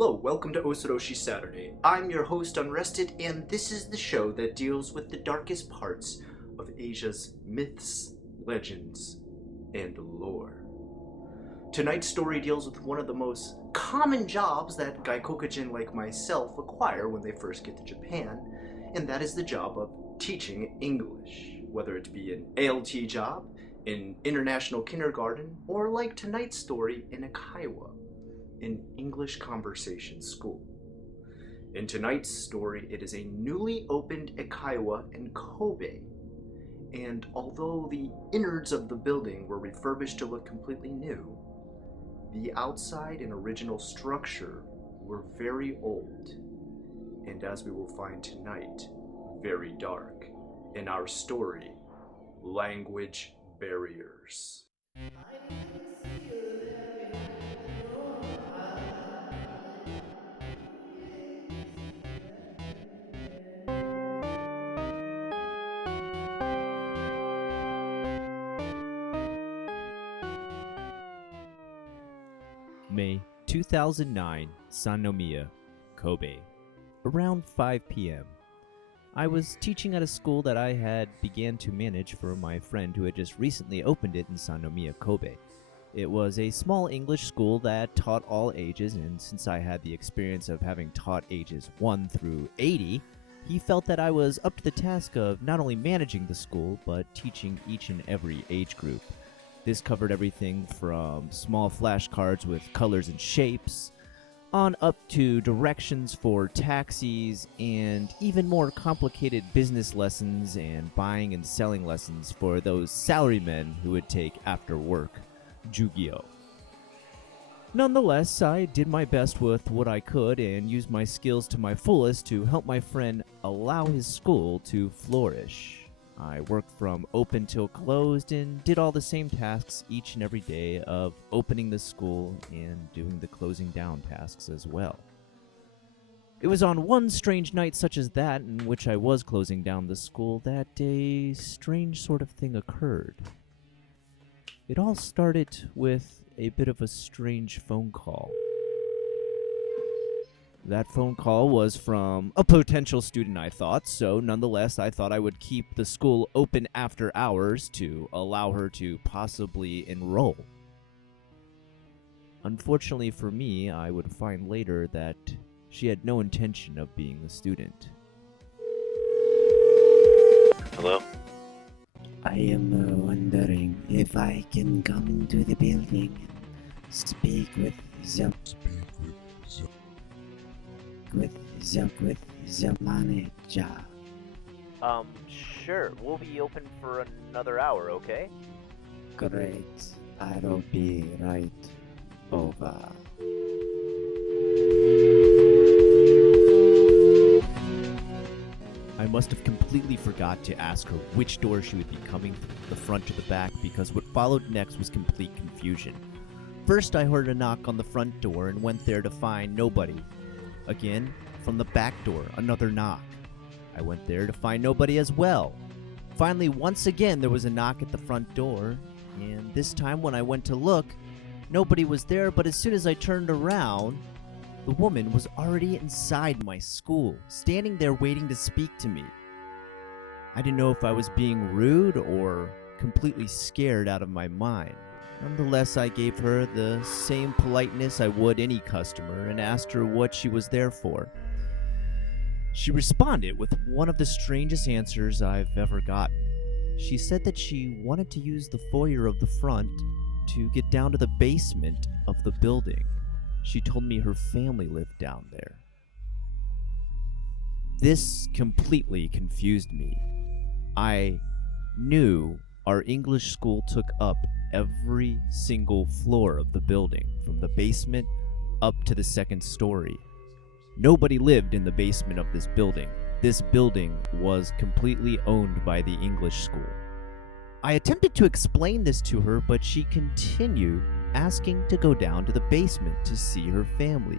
Hello, welcome to Osoroshii Saturday. I'm your host, Unrested, and this is the show that deals with the darkest parts of Asia's myths, legends, and lore. Tonight's story deals with one of the most common jobs that Gaikokujin like myself acquire when they first get to Japan, and that is the job of teaching English, whether it be an ALT job, an international kindergarten, or like tonight's story in a Kaiwa, an English conversation school. In tonight's story, it is a newly opened Eikaiwa in Kobe, and although the innards of the building were refurbished to look completely new, the outside and original structure were very old, and as we will find tonight, very dark in our story, Language Barriers. May 2009, Sannomiya, Kobe. Around 5 p.m. I was teaching at a school that I had began to manage for my friend who had just recently opened it in Sannomiya, Kobe. It was a small English school that taught all ages, and since I had the experience of having taught ages 1 through 80, he felt that I was up to the task of not only managing the school, but teaching each and every age group. This covered everything from small flashcards with colors and shapes, on up to directions for taxis, and even more complicated business lessons and buying and selling lessons for those salarymen who would take after work, Jugyo. Nonetheless, I did my best with what I could and used my skills to my fullest to help my friend allow his school to flourish. I worked from open till closed and did all the same tasks each and every day of opening the school and doing the closing down tasks as well. It was on one strange night such as that in which I was closing down the school that a strange sort of thing occurred. It all started with a bit of a strange phone call. That phone call was from a potential student, I thought, so nonetheless, I thought I would keep the school open after hours to allow her to possibly enroll. Unfortunately for me, I would find later that she had no intention of being a student. Hello? I am wondering if I can come into the building and speak with the manager. Sure. We'll be open for another hour, okay? Great. I'll be right over. I must have completely forgot to ask her which door she would be coming through, the front or the back, because what followed next was complete confusion. First, I heard a knock on the front door and went there to find nobody. Again, from the back door, another knock. I went there to find nobody as well. Finally, once again, there was a knock at the front door, and this time when I went to look, nobody was there, but as soon as I turned around, the woman was already inside my school, standing there waiting to speak to me. I didn't know if I was being rude or completely scared out of my mind. Nonetheless, I gave her the same politeness I would any customer and asked her what she was there for. She responded with one of the strangest answers I've ever gotten. She said that she wanted to use the foyer of the front to get down to the basement of the building. She told me her family lived down there. This completely confused me. I knew our English school took up every single floor of the building, from the basement up to the second story. Nobody lived in the basement of this building. This building was completely owned by the English school. I attempted to explain this to her, but she continued asking to go down to the basement to see her family.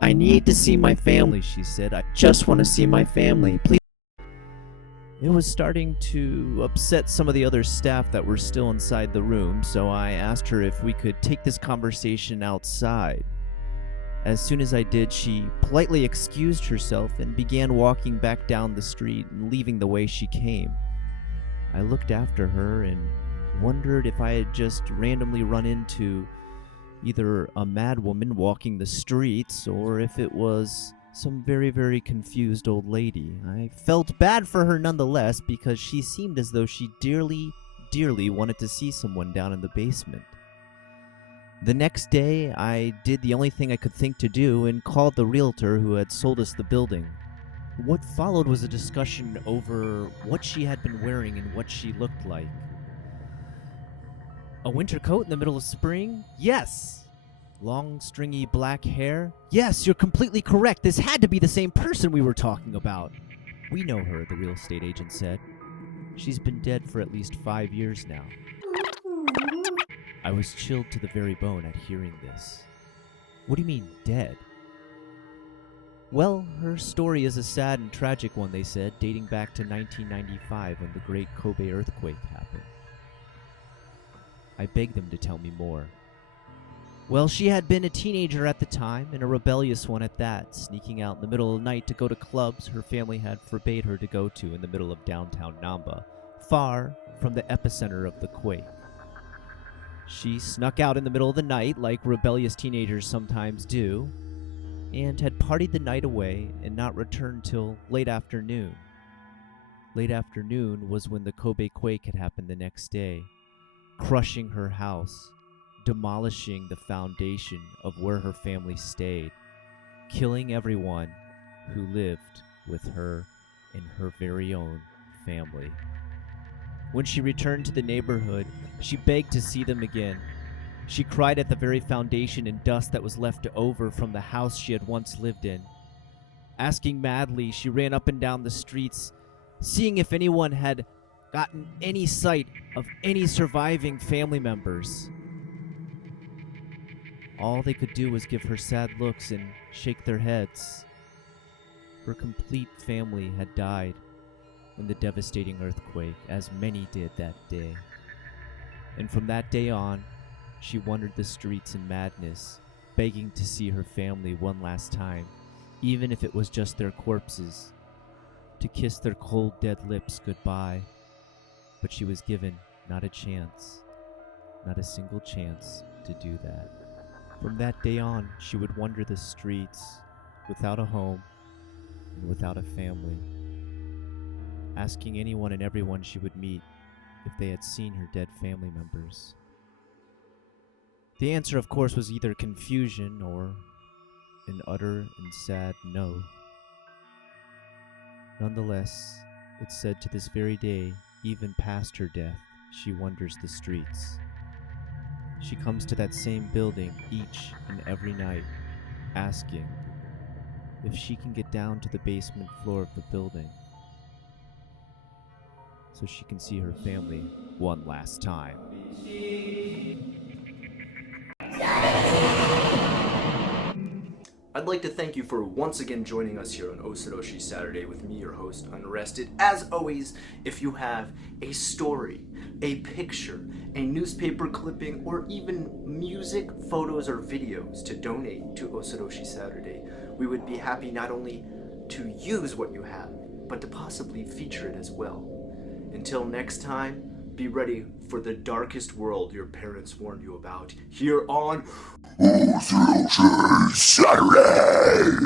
I need to see my family, she said. I just want to see my family, please. It was starting to upset some of the other staff that were still inside the room, so I asked her if we could take this conversation outside. As soon as I did, she politely excused herself and began walking back down the street and leaving the way she came. I looked after her and wondered if I had just randomly run into either a mad woman walking the streets or if it was some very, very confused old lady. I felt bad for her nonetheless because she seemed as though she dearly, dearly wanted to see someone down in the basement. The next day, I did the only thing I could think to do and called the realtor who had sold us the building. What followed was a discussion over what she had been wearing and what she looked like. A winter coat in the middle of spring? Yes. Long, stringy black hair? Yes, you're completely correct. This had to be the same person we were talking about. We know her, the real estate agent said. She's been dead for at least 5 years now. I was chilled to the very bone at hearing this. What do you mean, dead? Well, her story is a sad and tragic one, they said, dating back to 1995 when the Great Kobe earthquake happened. I begged them to tell me more. Well, she had been a teenager at the time, and a rebellious one at that, sneaking out in the middle of the night to go to clubs her family had forbade her to go to in the middle of downtown Namba, far from the epicenter of the quake. She snuck out in the middle of the night, like rebellious teenagers sometimes do, and had partied the night away and not returned till late afternoon. Late afternoon was when the Kobe quake had happened the next day, crushing her house, demolishing the foundation of where her family stayed, killing everyone who lived with her and her very own family. When she returned to the neighborhood, she begged to see them again. She cried at the very foundation and dust that was left over from the house she had once lived in. Asking madly, she ran up and down the streets, seeing if anyone had gotten any sight of any surviving family members. All they could do was give her sad looks and shake their heads. Her complete family had died in the devastating earthquake, as many did that day. And from that day on, she wandered the streets in madness, begging to see her family one last time, even if it was just their corpses, to kiss their cold, dead lips goodbye. But she was given not a chance, not a single chance to do that. From that day on, she would wander the streets without a home and without a family, asking anyone and everyone she would meet if they had seen her dead family members. The answer, of course, was either confusion or an utter and sad no. Nonetheless, it's said to this very day, even past her death, she wanders the streets. She comes to that same building each and every night, asking if she can get down to the basement floor of the building so she can see her family one last time. I'd like to thank you for once again joining us here on Osoroshii Saturday with me, your host, Unrested. As always, if you have a story, a picture, a newspaper clipping, or even music, photos, or videos to donate to Osoroshii Saturday, we would be happy not only to use what you have, but to possibly feature it as well. Until next time, be ready for the darkest world your parents warned you about here on Osoroshii Saturday!